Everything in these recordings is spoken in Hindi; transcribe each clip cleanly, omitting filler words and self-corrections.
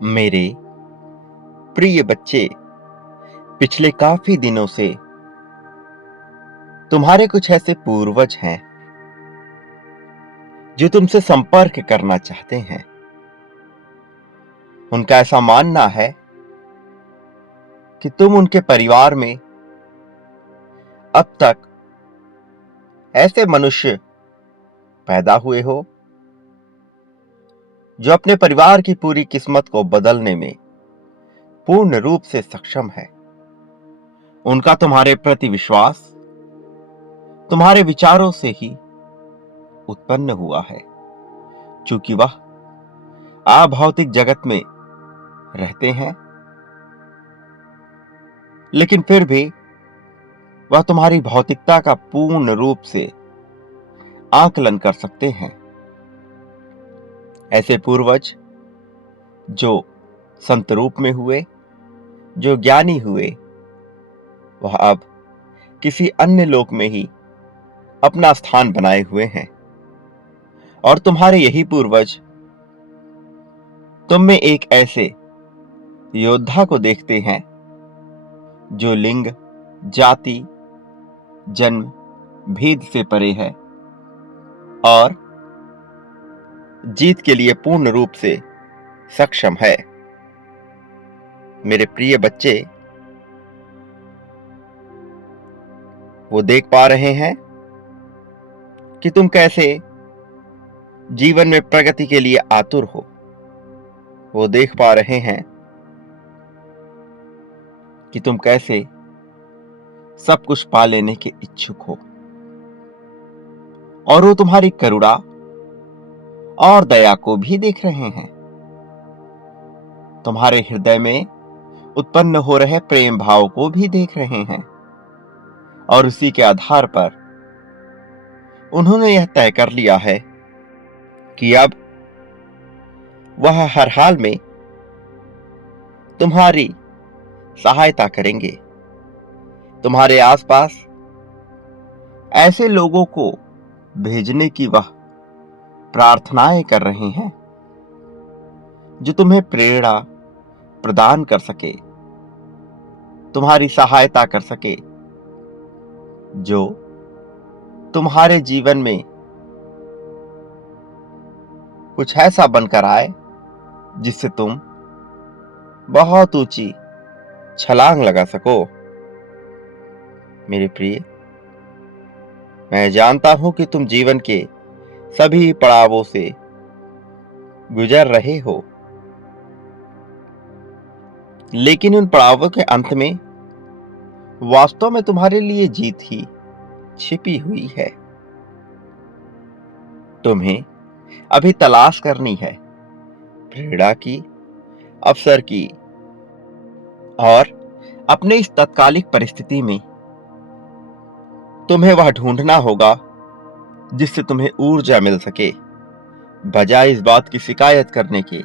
मेरे प्रिय बच्चे, पिछले काफी दिनों से तुम्हारे कुछ ऐसे पूर्वज हैं जो तुमसे संपर्क करना चाहते हैं। उनका ऐसा मानना है कि तुम उनके परिवार में अब तक ऐसे मनुष्य पैदा हुए हो जो अपने परिवार की पूरी किस्मत को बदलने में पूर्ण रूप से सक्षम है। उनका तुम्हारे प्रति विश्वास तुम्हारे विचारों से ही उत्पन्न हुआ है, क्योंकि वह अभौतिक जगत में रहते हैं, लेकिन फिर भी वह तुम्हारी भौतिकता का पूर्ण रूप से आकलन कर सकते हैं। ऐसे पूर्वज जो संत रूप में हुए, जो ज्ञानी हुए, वह अब किसी अन्य लोक में ही अपना स्थान बनाए हुए हैं। और तुम्हारे यही पूर्वज तुम में एक ऐसे योद्धा को देखते हैं जो लिंग, जाति, जन्म भेद से परे है और जीत के लिए पूर्ण रूप से सक्षम है। मेरे प्रिय बच्चे, वो देख पा रहे हैं कि तुम कैसे जीवन में प्रगति के लिए आतुर हो। वो देख पा रहे हैं कि तुम कैसे सब कुछ पा लेने के इच्छुक हो, और वो तुम्हारी करुणा और दया को भी देख रहे हैं। तुम्हारे हृदय में उत्पन्न हो रहे प्रेम भाव को भी देख रहे हैं, और उसी के आधार पर उन्होंने यह तय कर लिया है कि अब वह हर हाल में तुम्हारी सहायता करेंगे। तुम्हारे आसपास ऐसे लोगों को भेजने की वह प्रार्थनाएं कर रहे हैं जो तुम्हें प्रेरणा प्रदान कर सके, तुम्हारी सहायता कर सके, जो तुम्हारे जीवन में कुछ ऐसा बनकर आए जिससे तुम बहुत ऊंची छलांग लगा सको। मेरे प्रिय, मैं जानता हूं कि तुम जीवन के सभी पड़ावों से गुजर रहे हो, लेकिन उन पड़ावों के अंत में वास्तव में तुम्हारे लिए जीत ही छिपी हुई है। तुम्हें अभी तलाश करनी है प्रेरणा की, अवसर की, और अपने इस तत्कालिक परिस्थिति में तुम्हें वह ढूंढना होगा जिससे तुम्हें ऊर्जा मिल सके, बजाय इस बात की शिकायत करने के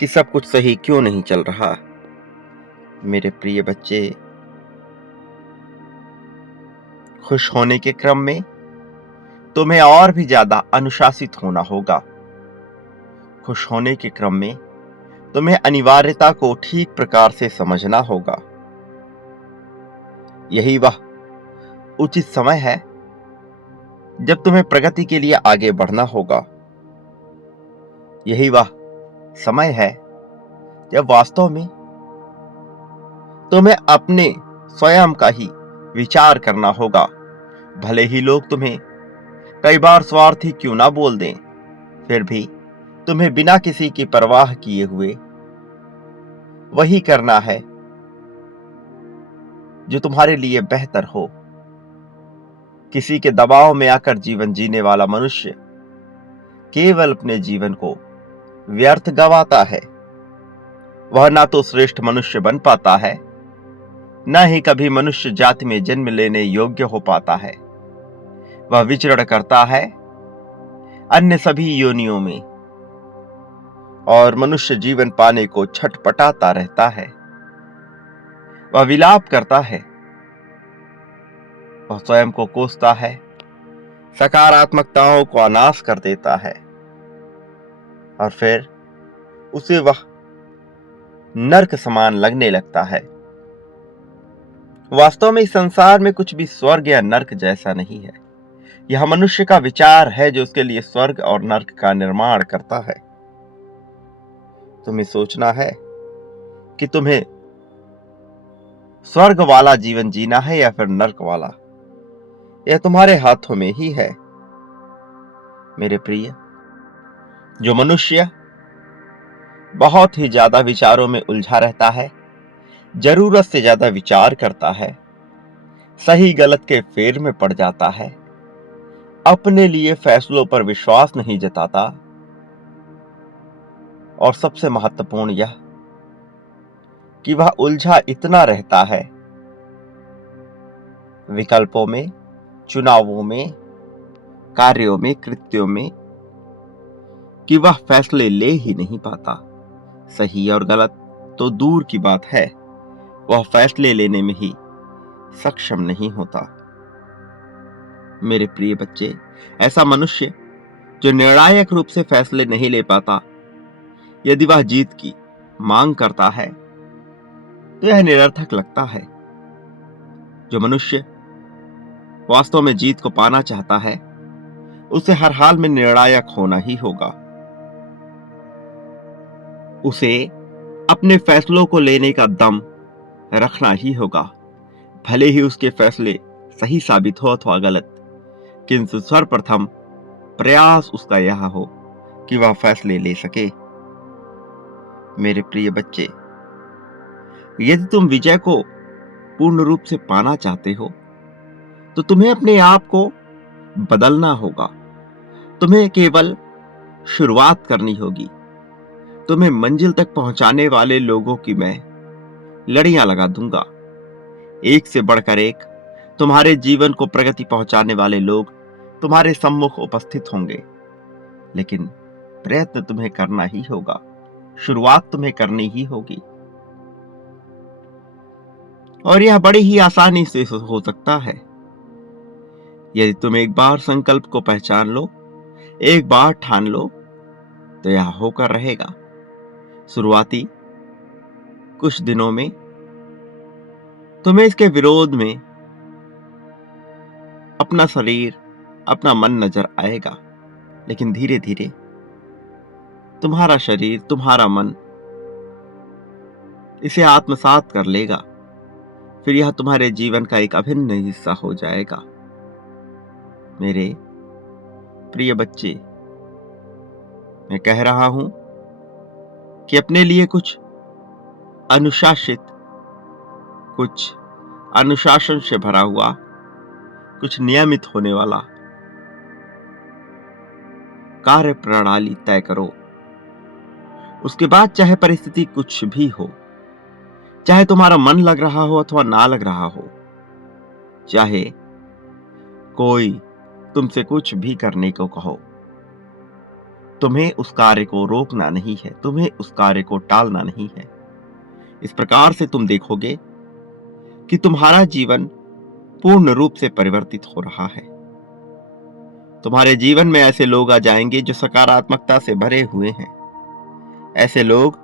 कि सब कुछ सही क्यों नहीं चल रहा। मेरे प्रिय बच्चे, खुश होने के क्रम में तुम्हें और भी ज्यादा अनुशासित होना होगा। खुश होने के क्रम में तुम्हें अनिवार्यता को ठीक प्रकार से समझना होगा। यही वह उचित समय है जब तुम्हें प्रगति के लिए आगे बढ़ना होगा। यही वह समय है जब वास्तव में तुम्हें अपने स्वयं का ही विचार करना होगा। भले ही लोग तुम्हें कई बार स्वार्थी क्यों ना बोल दें, फिर भी तुम्हें बिना किसी की परवाह किए हुए वही करना है जो तुम्हारे लिए बेहतर हो। किसी के दबाव में आकर जीवन जीने वाला मनुष्य केवल अपने जीवन को व्यर्थ गंवाता है। वह ना तो श्रेष्ठ मनुष्य बन पाता है, न ही कभी मनुष्य जाति में जन्म लेने योग्य हो पाता है। वह विचरण करता है अन्य सभी योनियों में और मनुष्य जीवन पाने को छटपटाता रहता है। वह विलाप करता है, वह स्वयं को कोसता है, सकारात्मकताओं को अनाश कर देता है, और फिर उसे वह नर्क समान लगने लगता है। वास्तव में इस संसार में कुछ भी स्वर्ग या नर्क जैसा नहीं है। यह मनुष्य का विचार है जो उसके लिए स्वर्ग और नर्क का निर्माण करता है। तुम्हें सोचना है कि तुम्हें स्वर्ग वाला जीवन जीना है या फिर नर्क वाला। यह तुम्हारे हाथों में ही है। मेरे प्रिय, जो मनुष्य बहुत ही ज्यादा विचारों में उलझा रहता है, जरूरत से ज्यादा विचार करता है, सही गलत के फेर में पड़ जाता है, अपने लिए फैसलों पर विश्वास नहीं जताता, और सबसे महत्वपूर्ण यह कि वह उलझा इतना रहता है विकल्पों में, चुनावों में, कार्यों में, कृत्यों में, कि वह फैसले ले ही नहीं पाता। सही और गलत तो दूर की बात है, वह फैसले लेने में ही सक्षम नहीं होता। मेरे प्रिय बच्चे, ऐसा मनुष्य जो निर्णायक रूप से फैसले नहीं ले पाता, यदि वह जीत की मांग करता है तो यह निरर्थक लगता है। जो मनुष्य वास्तव में जीत को पाना चाहता है, उसे हर हाल में निर्णायक होना ही होगा। उसे अपने फैसलों को लेने का दम रखना ही होगा, भले ही उसके फैसले सही साबित हो अथवा गलत, किंतु सर्वप्रथम प्रयास उसका यह हो कि वह फैसले ले सके। मेरे प्रिय बच्चे, यदि तुम विजय को पूर्ण रूप से पाना चाहते हो तो तुम्हें अपने आप को बदलना होगा। तुम्हें केवल शुरुआत करनी होगी। तुम्हें मंजिल तक पहुंचाने वाले लोगों की मैं लड़ियां लगा दूंगा। एक से बढ़कर एक तुम्हारे जीवन को प्रगति पहुंचाने वाले लोग तुम्हारे सम्मुख उपस्थित होंगे, लेकिन प्रयत्न तुम्हें करना ही होगा, शुरुआत तुम्हें करनी ही होगी। और यह बड़ी ही आसानी से हो सकता है यदि तुम एक बार संकल्प को पहचान लो, एक बार ठान लो, तो यह होकर रहेगा। शुरुआती कुछ दिनों में तुम्हें इसके विरोध में अपना शरीर, अपना मन नजर आएगा, लेकिन धीरे धीरे तुम्हारा शरीर, तुम्हारा मन इसे आत्मसात कर लेगा। फिर यह तुम्हारे जीवन का एक अभिन्न हिस्सा हो जाएगा। मेरे प्रिय बच्चे, मैं कह रहा हूं कि अपने लिए कुछ अनुशासित, कुछ अनुशासन से भरा हुआ, कुछ नियमित होने वाला कार्य प्रणाली तय करो। उसके बाद चाहे परिस्थिति कुछ भी हो, चाहे तुम्हारा मन लग रहा हो अथवा ना लग रहा हो, चाहे कोई तुमसे कुछ भी करने को कहो, तुम्हें उस कार्य को रोकना नहीं है, तुम्हें उस कार्य को टालना नहीं है। इस प्रकार से तुम देखोगे कि तुम्हारा जीवन पूर्ण रूप से परिवर्तित हो रहा है। तुम्हारे जीवन में ऐसे लोग आ जाएंगे जो सकारात्मकता से भरे हुए हैं, ऐसे लोग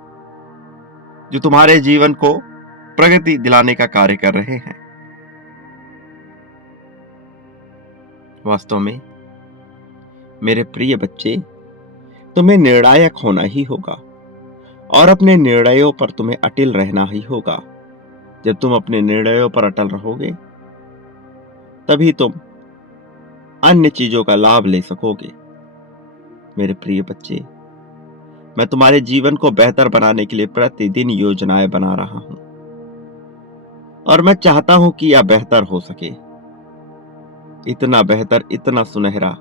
जो तुम्हारे जीवन को प्रगति दिलाने का कार्य कर रहे हैं। वास्तव में मेरे प्रिय बच्चे, तुम्हें निर्णायक होना ही होगा और अपने निर्णयों पर तुम्हें अटल रहना ही होगा। जब तुम अपने निर्णयों पर अटल रहोगे, तभी तुम अन्य चीजों का लाभ ले सकोगे। मेरे प्रिय बच्चे, मैं तुम्हारे जीवन को बेहतर बनाने के लिए प्रतिदिन योजनाएं बना रहा हूं, और मैं चाहता हूं कि यह बेहतर हो सके, इतना बेहतर, इतना सुनहरा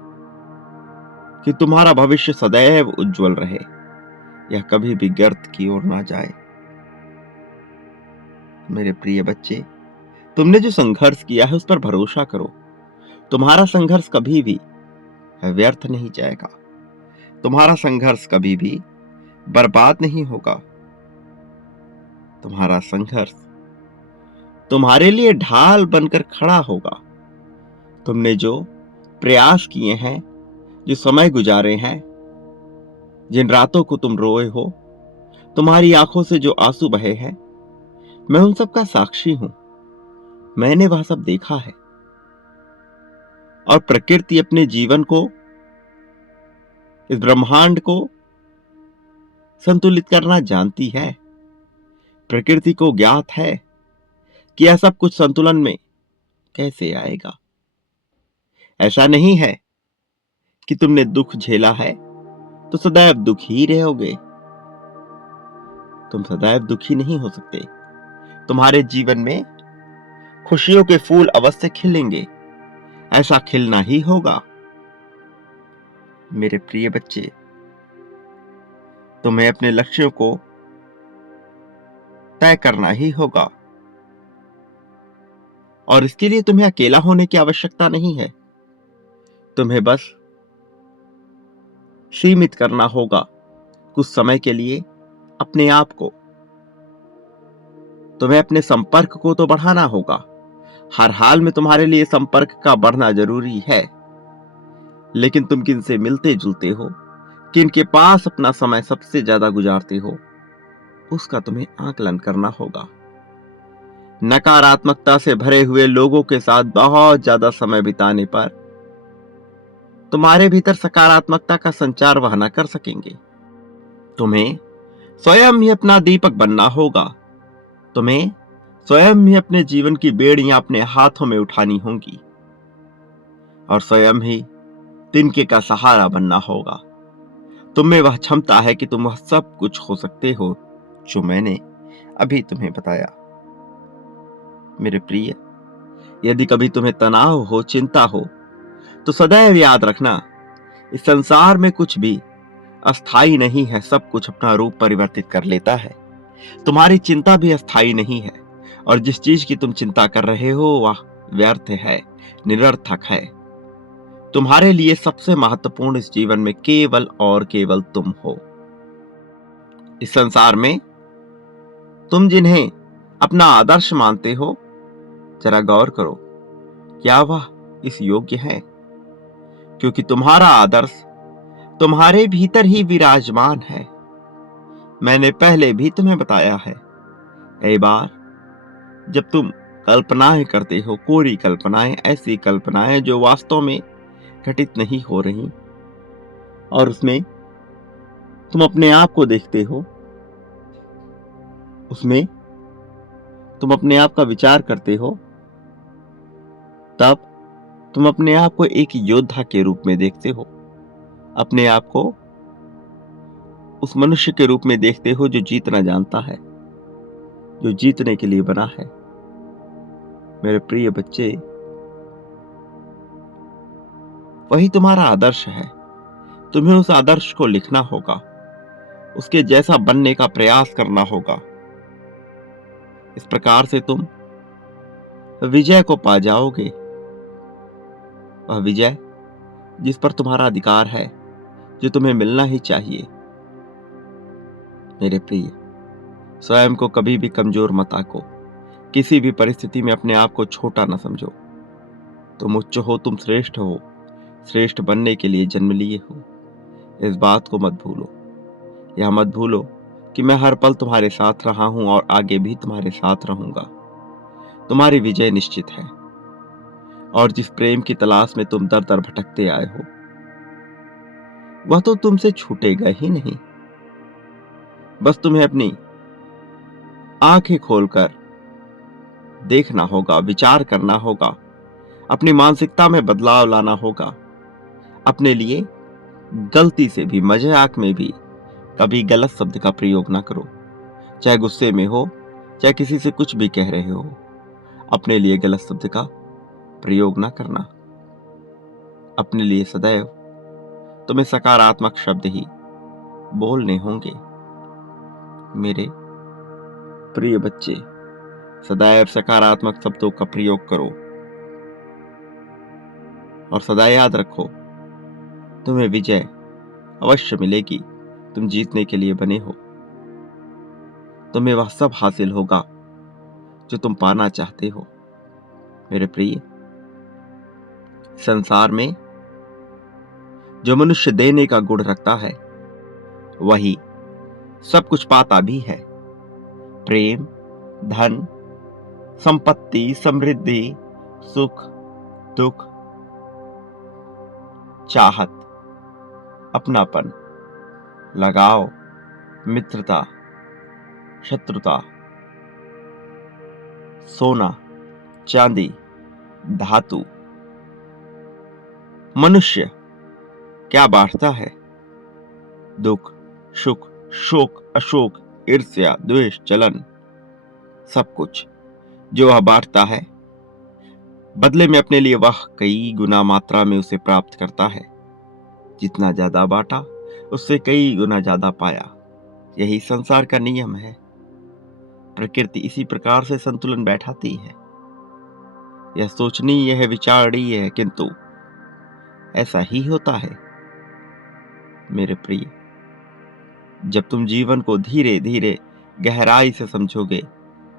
कि तुम्हारा भविष्य सदैव उज्जवल रहे, यह कभी भी गर्त की ओर ना जाए। मेरे प्रिय बच्चे, तुमने जो संघर्ष किया है उस पर भरोसा करो। तुम्हारा संघर्ष कभी भी व्यर्थ नहीं जाएगा, तुम्हारा संघर्ष कभी भी बर्बाद नहीं होगा। तुम्हारा संघर्ष तुम्हारे लिए ढाल बनकर खड़ा होगा। तुमने जो प्रयास किए हैं, जो समय गुजारे हैं, जिन रातों को तुम रोए हो, तुम्हारी आंखों से जो आंसू बहे हैं, मैं उन सब का साक्षी हूं। मैंने वह सब देखा है। और प्रकृति अपने जीवन को, इस ब्रह्मांड को संतुलित करना जानती है। प्रकृति को ज्ञात है कि यह सब कुछ संतुलन में कैसे आएगा। ऐसा नहीं है कि तुमने दुख झेला है तो सदैव दुखी ही रहोगे। तुम सदैव दुखी नहीं हो सकते। तुम्हारे जीवन में खुशियों के फूल अवश्य खिलेंगे। ऐसा खिलना ही होगा। मेरे प्रिय बच्चे, तुम्हें अपने लक्ष्यों को तय करना ही होगा। और इसके लिए तुम्हें अकेला होने की आवश्यकता नहीं है। तुम्हें बस सीमित करना होगा कुछ समय के लिए अपने आप को। तुम्हें अपने संपर्क को तो बढ़ाना होगा। हर हाल में तुम्हारे लिए संपर्क का बढ़ना जरूरी है। लेकिन तुम किनसे मिलते जुलते हो, किनके पास अपना समय सबसे ज्यादा गुजारते हो, उसका तुम्हें आकलन करना होगा। नकारात्मकता से भरे हुए लोगों के साथ बहुत ज्यादा समय बिताने पर तुम्हारे भीतर सकारात्मकता का संचार वह न कर सकेंगे। तुम्हें स्वयं ही अपना दीपक बनना होगा। तुम्हें स्वयं ही अपने जीवन की बेड़ियां अपने हाथों में उठानी होंगी और स्वयं ही तिनके का सहारा बनना होगा। तुम में वह क्षमता है कि तुम वह सब कुछ हो सकते हो जो मैंने अभी तुम्हें बताया। मेरे प्रिय, यदि कभी तुम्हें तनाव हो, चिंता हो, तो सदैव याद रखना, इस संसार में कुछ भी अस्थाई नहीं है। सब कुछ अपना रूप परिवर्तित कर लेता है। तुम्हारी चिंता भी अस्थाई नहीं है और जिस चीज की तुम चिंता कर रहे हो वह व्यर्थ है, निरर्थक है। तुम्हारे लिए सबसे महत्वपूर्ण इस जीवन में केवल और केवल तुम हो। इस संसार में तुम जिन्हें अपना आदर्श मानते हो, जरा गौर करो, क्या वह इस योग्य है? क्योंकि तुम्हारा आदर्श तुम्हारे भीतर ही विराजमान है। मैंने पहले भी तुम्हें बताया है। कई बार जब तुम कल्पनाएं करते हो, कोरी कल्पनाएं, ऐसी कल्पनाएं जो वास्तव में घटित नहीं हो रही, और उसमें तुम अपने आप को देखते हो, उसमें तुम अपने आप का विचार करते हो, तब तुम अपने आप को एक योद्धा के रूप में देखते हो। अपने आप को उस मनुष्य के रूप में देखते हो जो जीतना जानता है, जो जीतने के लिए बना है। मेरे प्रिय बच्चे, वही तुम्हारा आदर्श है। तुम्हें उस आदर्श को लिखना होगा, उसके जैसा बनने का प्रयास करना होगा। इस प्रकार से तुम विजय को पा जाओगे। वह विजय जिस पर तुम्हारा अधिकार है, जो तुम्हें मिलना ही चाहिए। मेरे प्रिय, स्वयं को कभी भी कमजोर मत आको। किसी भी परिस्थिति में अपने आप को छोटा न समझो। तुम उच्च हो, तुम श्रेष्ठ हो, श्रेष्ठ बनने के लिए जन्म लिए हो। इस बात को मत भूलो। यह मत भूलो कि मैं हर पल तुम्हारे साथ रहा हूं और आगे भी तुम्हारे साथ रहूंगा। तुम्हारी विजय निश्चित है। और जिस प्रेम की तलाश में तुम दर दर भटकते आए हो, वह तो तुमसे छूटेगा ही नहीं। बस तुम्हें अपनी आंखें खोलकर देखना होगा, विचार करना होगा, अपनी मानसिकता में बदलाव लाना होगा। अपने लिए गलती से भी, मजाक में भी कभी गलत शब्द का प्रयोग ना करो। चाहे गुस्से में हो, चाहे किसी से कुछ भी कह रहे हो, अपने लिए गलत शब्द का प्रयोग ना करना। अपने लिए सदैव तुम्हें सकारात्मक शब्द ही बोलने होंगे। मेरे प्रिय बच्चे, सदैव सकारात्मक शब्दों का प्रयोग करो और सदा याद रखो, तुम्हें विजय अवश्य मिलेगी। तुम जीतने के लिए बने हो। तुम्हें वह सब हासिल होगा जो तुम पाना चाहते हो। मेरे प्रिय, संसार में जो मनुष्य देने का गुण रखता है, वही सब कुछ पाता भी है। प्रेम, धन, संपत्ति, समृद्धि, सुख, दुख, चाहत, अपनापन, लगाव, मित्रता, शत्रुता, सोना, चांदी, धातु। मनुष्य क्या बांटता है? दुख, सुख, शोक, अशोक, ईर्ष्या, द्वेष, जलन, सब कुछ जो वह बांटता है, बदले में अपने लिए वह कई गुना मात्रा में उसे प्राप्त करता है। जितना ज्यादा बांटा, उससे कई गुना ज्यादा पाया। यही संसार का नियम है। प्रकृति इसी प्रकार से संतुलन बैठाती है। यह सोचनीय है, विचारणीय है, किंतु ऐसा ही होता है। मेरे प्रिय, जब तुम जीवन को धीरे धीरे गहराई से समझोगे,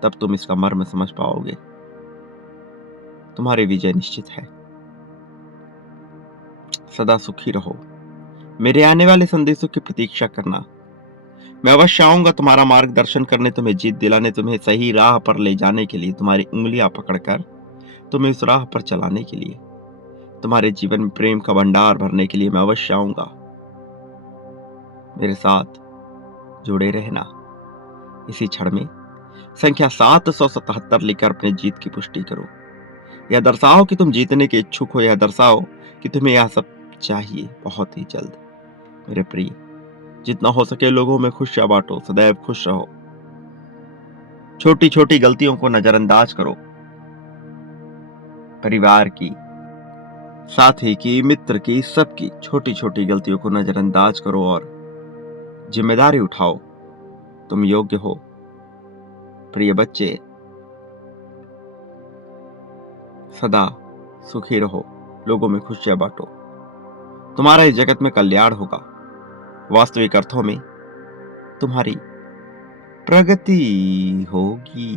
तब तुम इसका मर्म समझ पाओगे। तुम्हारी विजय निश्चित है। सदा सुखी रहो। मेरे आने वाले संदेशों की प्रतीक्षा करना। मैं अवश्य आऊंगा तुम्हारा मार्गदर्शन करने, तुम्हें जीत दिलाने, तुम्हें सही राह पर ले जाने के लिए, तुम्हारी उंगलियां पकड़कर तुम्हें उस राह पर चलाने के लिए, तुम्हारे जीवन में प्रेम का भंडार भरने के लिए मैं अवश्य आऊंगा। मेरे साथ जुड़े रहना। इसी क्षण में संख्या 777 लेकर अपने जीत की पुष्टि करो। यह दर्शाओ कि तुम जीतने के इच्छुक हो। यह दर्शाओ कि तुम्हें यह सब चाहिए बहुत ही जल्द। मेरे प्रिय, जितना हो सके लोगों में खुशियां बांटो। सदैव खुश रहो। छोटी छोटी गलतियों को नजरअंदाज करो। परिवार की, साथी की, मित्र की, सबकी छोटी छोटी गलतियों को नजरअंदाज करो और जिम्मेदारी उठाओ। तुम योग्य हो। प्रिय बच्चे, सदा सुखी रहो। लोगों में खुशियां बांटो। तुम्हारा इस जगत में कल्याण होगा। वास्तविक अर्थों में तुम्हारी प्रगति होगी।